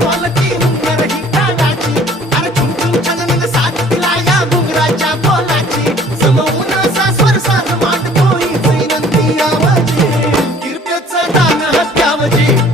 ढोलकी हुंदर ही तालाची, अरे झुमझुम छानन साथ दिला या घुंगराच्या बोलाची, समवून असा स्वर साज मांडतो ही विनंती आवाजी, कीर्तेचं दान हत्यावजी.